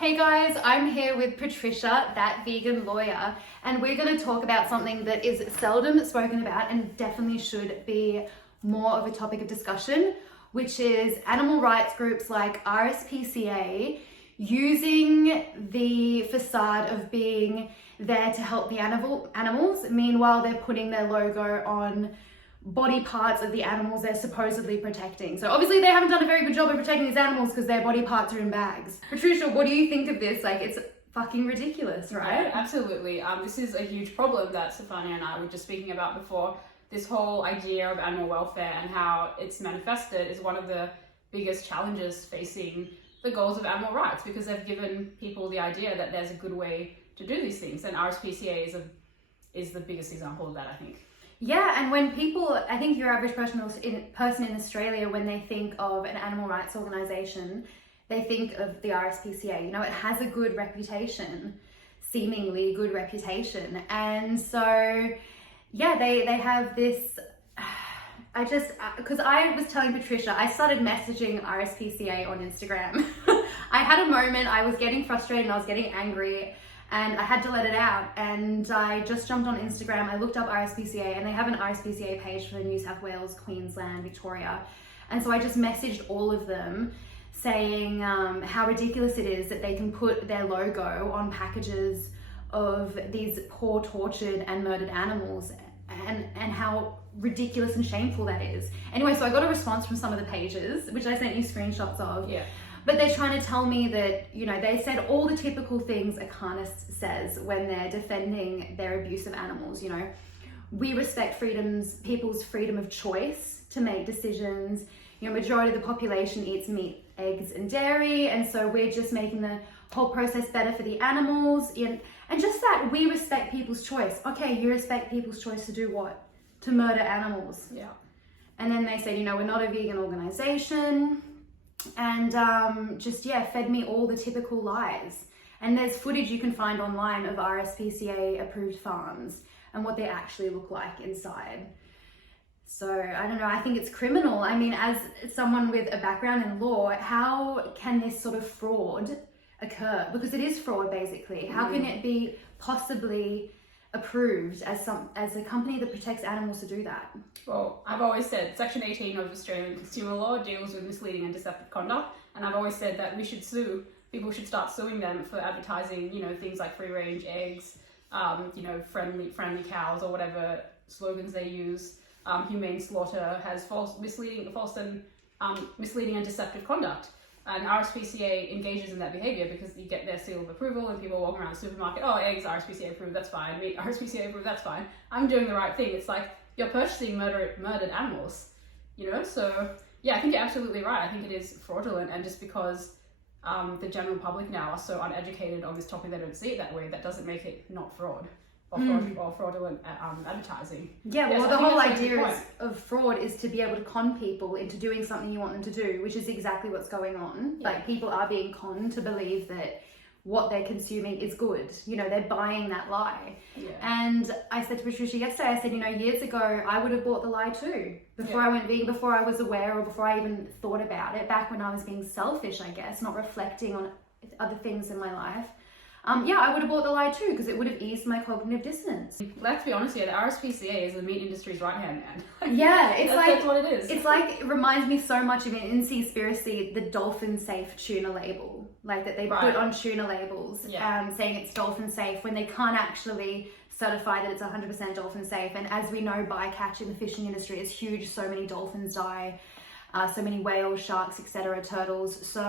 Hey guys, I'm here with Patricia, that vegan lawyer, and we're going to talk about something that is seldom spoken about and definitely should be more of a topic of discussion, which is animal rights groups like RSPCA using the facade of being there to help the animals. Meanwhile, they're putting their logo on body parts of the animals they're supposedly protecting. So obviously they haven't done a very good job of protecting these animals because their body parts are in bags. Patricia, what do you think of this? Like, it's fucking ridiculous, right? Yeah, absolutely. This is a huge problem that Stefania and I were just speaking about before. This whole idea of animal welfare and how it's manifested is one of the biggest challenges facing the goals of animal rights, because they've given people the idea that there's a good way to do these things, and RSPCA is the biggest example of that, I think. Yeah, and when people, I think your average person in Australia, when they think of an animal rights organisation, they think of the RSPCA. You know, it has a good reputation, seemingly good reputation. And so, yeah, they have this, because I was telling Patricia, I started messaging RSPCA on Instagram. I had a moment, I was getting frustrated and I was getting angry, and I had to let it out, and I just jumped on Instagram. I looked up RSPCA, and they have an RSPCA page for New South Wales, Queensland, Victoria. And so I just messaged all of them saying how ridiculous it is that they can put their logo on packages of these poor, tortured and murdered animals, and how ridiculous and shameful that is. Anyway, so I got a response from some of the pages, which I sent you screenshots of. Yeah. But they're trying to tell me that, you know, they said all the typical things a carnist says when they're defending their abuse of animals. You know, we respect people's freedom of choice to make decisions. You know, majority of the population eats meat, eggs and dairy, and so we're just making the whole process better for the animals. And just that we respect people's choice. Okay, you respect people's choice to do what? To murder animals. Yeah. And then they said, you know, we're not a vegan organization. And fed me all the typical lies. And there's footage you can find online of RSPCA approved farms and what they actually look like inside. So I don't know, I think it's criminal. I mean, as someone with a background in law, how can this sort of fraud occur? Because it is fraud, basically. How can it be possibly approved as a company that protects animals to do that? Well, I've always said Section 18 of Australian consumer law deals with misleading and deceptive conduct, and I've always said that we should sue. People should start suing them for advertising, you know, things like free range eggs, you know, friendly cows, or whatever slogans they use. Humane slaughter has misleading and deceptive conduct. And RSPCA engages in that behaviour because you get their seal of approval, and people walk around the supermarket, oh, eggs RSPCA approved, that's fine. Meat RSPCA approved, that's fine. I'm doing the right thing. It's like you're purchasing murdered animals, you know? So yeah, I think you're absolutely right. I think it is fraudulent, and just because the general public now are so uneducated on this topic, they don't see it that way, that doesn't make it not fraud. Or fraudulent advertising. Yeah, well, the whole idea of fraud is to be able to con people into doing something you want them to do, which is exactly what's going on. Yeah. Like, people are being conned to believe that what they're consuming is good. You know, they're buying that lie. Yeah. And I said to Patricia yesterday, I said, you know, years ago, I would have bought the lie too. Before I went vegan, before I was aware, or before I even thought about it, back when I was being selfish, I guess, not reflecting on other things in my life. I would have bought the lie too, because it would have eased my cognitive dissonance. Let's be honest here, the RSPCA is the meat industry's right-hand man. Yeah, that's what it is. It's like, it reminds me so much of in Seaspiracy, the dolphin safe tuna label, like that they put on tuna labels, saying it's dolphin safe, when they can't actually certify that it's 100% dolphin safe. And as we know, bycatch in the fishing industry is huge. So many dolphins die. So many whales, sharks, etc., turtles. So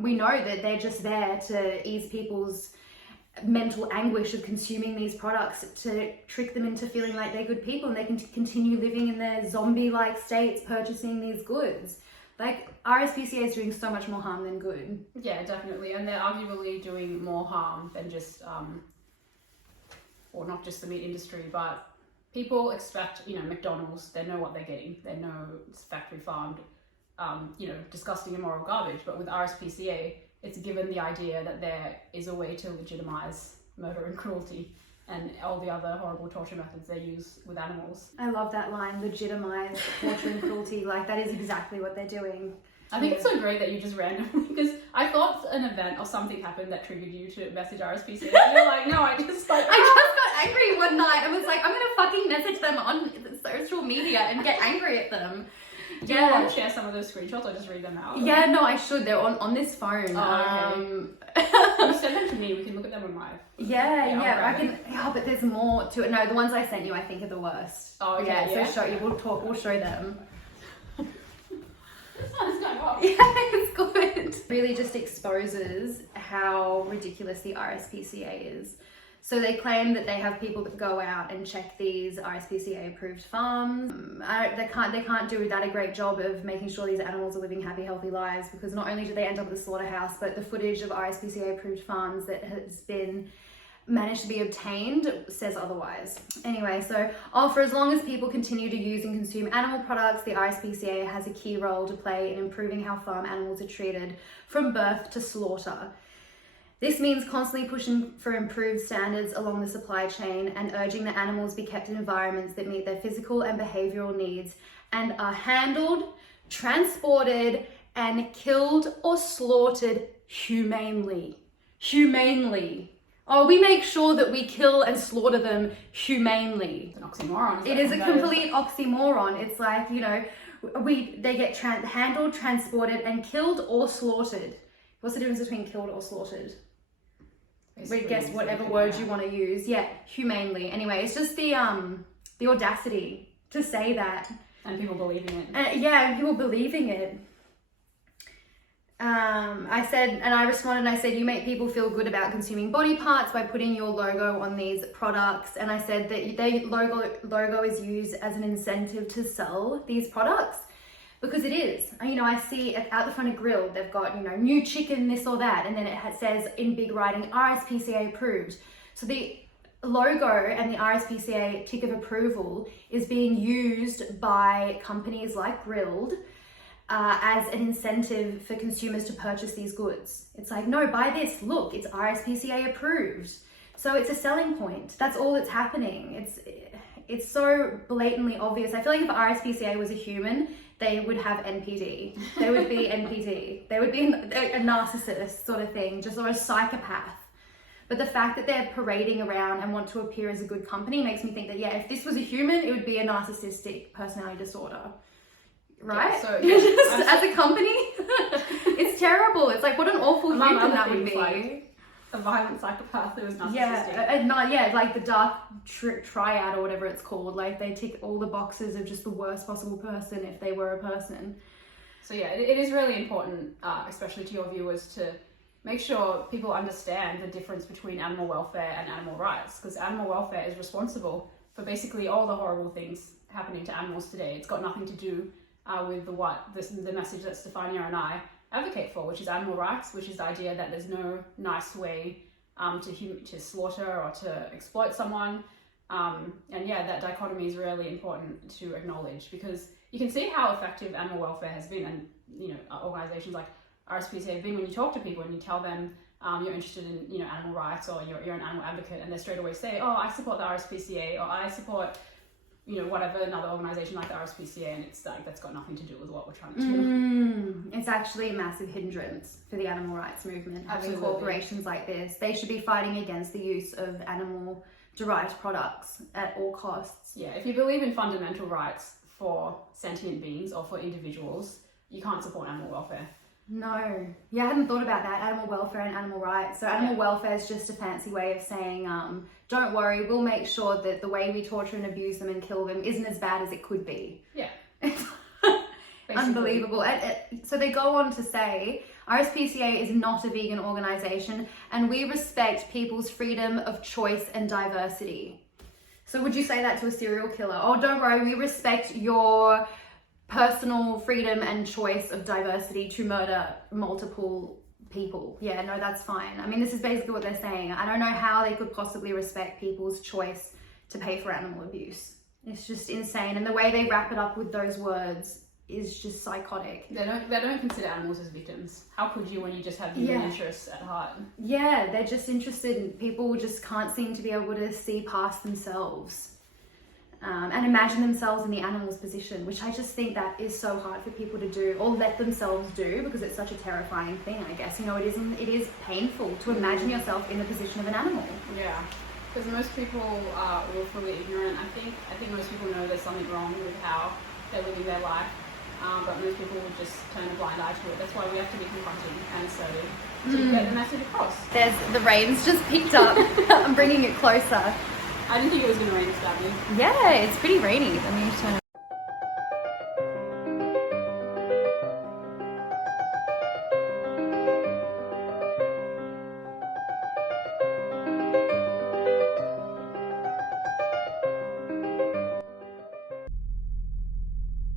we know that they're just there to ease people's mental anguish of consuming these products, to trick them into feeling like they're good people, and they can continue living in their zombie-like states purchasing these goods. Like, RSPCA is doing so much more harm than good. Yeah, definitely. And they're arguably doing more harm than just, or not just the meat industry, but people expect, you know, McDonald's, they know what they're getting. They know it's factory farmed, you know, disgusting immoral garbage. But with RSPCA, it's given the idea that there is a way to legitimize murder and cruelty and all the other horrible torture methods they use with animals. I love that line, legitimize torture and cruelty. Like, that is exactly what they're doing. I think it's so great that you just randomly, because I thought an event or something happened that triggered you to message RSPCA. And you're like, no, I just got angry one night and was like, I'm gonna fucking message them on social media and get angry at them. Do you want to share some of those screenshots or just read them out? Yeah, no, I should. They're on this phone. Oh, okay. You send them to me. We can look at them on live. Yeah, I can. Oh, but there's more to it. No, the ones I sent you, I think, are the worst. Oh, okay. Yeah. So we'll show them. This one is going well. Yeah, it's good. Really just exposes how ridiculous the RSPCA is. So they claim that they have people that go out and check these RSPCA approved farms. They can't do that a great job of making sure these animals are living happy, healthy lives, because not only do they end up at the slaughterhouse, but the footage of RSPCA approved farms that has been managed to be obtained says otherwise. Anyway, so for as long as people continue to use and consume animal products, the RSPCA has a key role to play in improving how farm animals are treated from birth to slaughter. This means constantly pushing for improved standards along the supply chain and urging that animals be kept in environments that meet their physical and behavioral needs and are handled, transported, and killed or slaughtered humanely. Humanely. Oh, we make sure that we kill and slaughter them humanely. It's an oxymoron. It is a complete oxymoron. It's like, they get handled, transported, and killed or slaughtered. What's the difference between killed or slaughtered? We guess whatever words you want to use. Yeah, humanely. Anyway, it's just the audacity to say that. And people believing it. And people believing it. I responded and I said, you make people feel good about consuming body parts by putting your logo on these products. And I said that their logo is used as an incentive to sell these products. Because it is. I see out the front of Grill, they've got, new chicken, this or that. And then it says in big writing, RSPCA approved. So the logo and the RSPCA tick of approval is being used by companies like Grilled as an incentive for consumers to purchase these goods. It's like, no, buy this, look, it's RSPCA approved. So it's a selling point. That's all that's happening. It's so blatantly obvious. I feel like if RSPCA was a human, they would have NPD. They would be NPD. They would be a narcissist sort of thing, or a psychopath. But the fact that they're parading around and want to appear as a good company makes me think that, if this was a human, it would be a narcissistic personality disorder. Right? Yeah, so as a company, it's terrible. It's like, what an awful human that would be. Like a violent psychopath who was narcissistic. Like the dark triad or whatever it's called. Like they tick all the boxes of just the worst possible person if they were a person. So it is really important, especially to your viewers, to make sure people understand the difference between animal welfare and animal rights, because animal welfare is responsible for basically all the horrible things happening to animals today. It's got nothing to do with the message that Stefania and I advocate for, which is animal rights, which is the idea that there's no nice way to slaughter or to exploit someone. That dichotomy is really important to acknowledge, because you can see how effective animal welfare has been, and organizations like RSPCA have been, when you talk to people and you tell them you're interested in animal rights or you're an animal advocate, and they straight away say, oh, I support the RSPCA, or I support whatever another organization like the RSPCA, and it's like that's got nothing to do with what we're trying to do. It's actually a massive hindrance for the animal rights movement. Absolutely. Having corporations like this, they should be fighting against the use of animal-derived products at all costs. Yeah, if you believe in fundamental rights for sentient beings or for individuals, you can't support animal welfare. No. I hadn't thought about that, animal welfare and animal rights. So animal welfare is just a fancy way of saying, don't worry, we'll make sure that the way we torture and abuse them and kill them isn't as bad as it could be. Yeah. Unbelievable. So they go on to say, RSPCA is not a vegan organization and we respect people's freedom of choice and diversity. So would you say that to a serial killer? Oh, don't worry, we respect your personal freedom and choice of diversity to murder multiple people. Yeah, no, that's fine. I mean, this is basically what they're saying. I don't know how they could possibly respect people's choice to pay for animal abuse. It's just insane. And the way they wrap it up with those words is just psychotic. They don't consider animals as victims. How could you when you just have human interests at heart? Yeah, they're just interested in people just can't seem to be able to see past themselves. and imagine themselves in the animal's position, which I just think that is so hard for people to do or let themselves do, because it's such a terrifying thing, I guess. You know, it is painful to imagine yourself in the position of an animal. Yeah, because most people are willfully ignorant. I think most people know there's something wrong with how they're living their life, but most people will just turn a blind eye to it. That's why we have to be confronting and assertive to get the message across. There's the rain's just picked up. I'm bringing it closer. I didn't think it was going to rain this afternoon. Yeah, it's pretty rainy. Let me turn it.